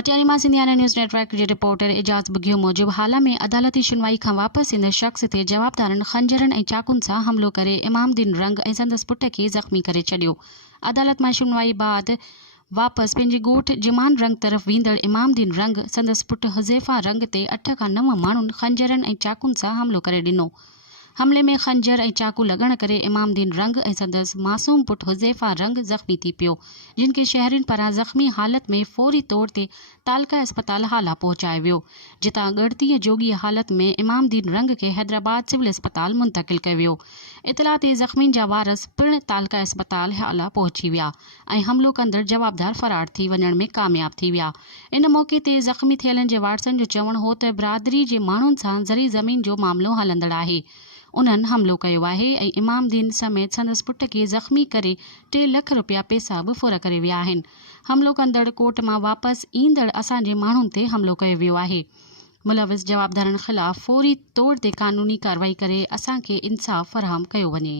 मटियानी मां सिंधियाना news network जे रिपोर्टर एजाज बुगियो मूजिब हाल में अदालती सुनवाई खां वापसि ईंदड़ शख़्स ते जवाबदारनि खंजरनि ऐं चाकुनि सां हमलो करे इमामदीन रंग ऐं संदसि पुट खे ज़ख़्मी करे छॾियो। अदालत मां सुनवाई बाद वापसि पंहिंजे ॻोठ जिमान रंग तरफ़ वेंदड़ इमामदीन रंग संदसि पुट हुज़ैफ़ा रंग ते 8 खां 9 माण्हुनि खंजरनि ऐं चाकुनि सां हमलो करे ॾिनो। हमले में खंजर ऐं चाकू लॻण करे इमामदीन रंग ऐं संदसि मासूम पुट हुज़ैफ़ा रंग ज़ख़्मी थी पियो, जिन खे शहरियुनि पारां ज़ख़्मी हालत में फौरी तौर ते तालका अस्पताल हाला पहुचायो वियो, जितां ॻणतीअ जोॻी हालत में इमामदीन रंग खे हैदराबाद सिविल अस्पताल मुंतक़िल कयो वियो। इतला ते ज़ख़्मियुनि जा वारस पिणु तालका अस्पताल हाला पहुची विया ऐं हमलो कंदड़ जवाबदार फरार थी वञण में कामयाब थी विया। इन मौक़े ते ज़ख़्मी थियलनि जे वारसनि जो चवणु हो त बिरादरी जे माण्हुनि सां ज़री ज़मीन जो मामिलो हलंदड़ आहे। उन्हनि हमलो कयो आहे ऐं इमामदीन समेत संदसि पुट खे ज़ख़्मी करे 3 लाख रुपया पैसा बि फुर करे विया आहिनि। हमलो कंदड़ कोर्ट मां वापसि ईंदड़ असांजे माण्हुनि ते हमलो कयो वियो आहे। मुलविस जवाबदारनि ख़िलाफ़ फौरी तौर ते क़ानूनी कार्रवाई करे असांखे इंसाफ़ फ़राहम कयो वञे।